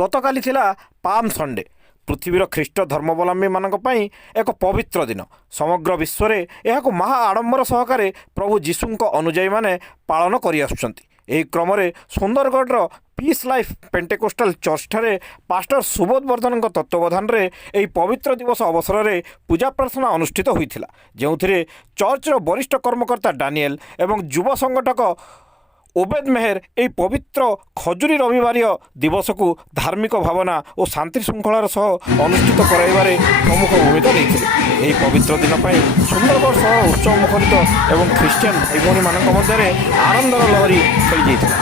ଗତକାଲି ଥିଲା palm Sunday. ପୃଥିବୀର ଖ୍ରୀଷ୍ଟ ଧର୍ମାବଲମ୍ବୀମାନଙ୍କ ପାଇଁ ଏକ ପବିତ୍ର ଦିନ। ସମଗ୍ର ବିଶ୍ୱରେ ଏହାକୁ ମହା ଆଡ଼ମ୍ବର ସହକାରେ ପ୍ରଭୁ ଯୀଶୁଙ୍କ ଅନୁଯାୟୀମାନେ ପାଳନ କରିଆସୁଛନ୍ତି। ଏହି କ୍ରମରେ ସୁନ୍ଦରଗଡ଼ର ପିସ୍ ଲାଇଫ୍ ପେଣ୍ଟେକୋଷ୍ଟାଲ ଚର୍ଚ୍ଚଠାରେ ପାଷ୍ଟର ସୁବୋଧ ବର୍ଦ୍ଧନଙ୍କ ତତ୍ତ୍ୱାବଧାନରେ ଏହି ପବିତ୍ର ଦିବସ ଅବସରରେ ପୂଜା ପ୍ରାର୍ଥନା ଅନୁଷ୍ଠିତ ହୋଇଥିଲା, ଯେଉଁଥିରେ ଚର୍ଚ୍ଚର ବରିଷ୍ଠ କର୍ମକର୍ତ୍ତା ଡାନିଏଲ ଏବଂ ଯୁବ ସଂଗଠକ ଓବେଦ ମେହେର ଏହି ପବିତ୍ର ଖଜୁରୀ ରବିବାରୀୟ ଦିବସକୁ ଧାର୍ମିକ ଭାବନା ଓ ଶାନ୍ତି ଶୃଙ୍ଖଳାର ସହ ଅନୁଷ୍ଠିତ କରାଇବାରେ ପ୍ରମୁଖ ଭୂମିକା ନେଇଥିଲେ। ଏହି ପବିତ୍ର ଦିନ ପାଇଁ ସୁନ୍ଦରଗଡ଼ ସହର ଉତ୍ସବ ମୁଖରିତ ଏବଂ ଖ୍ରୀଷ୍ଟିଆନ ଭାଇ ଭଉଣୀମାନଙ୍କ ମଧ୍ୟରେ ଆନନ୍ଦର ଲହରୀ ଖେଳିଯାଇଥିଲା।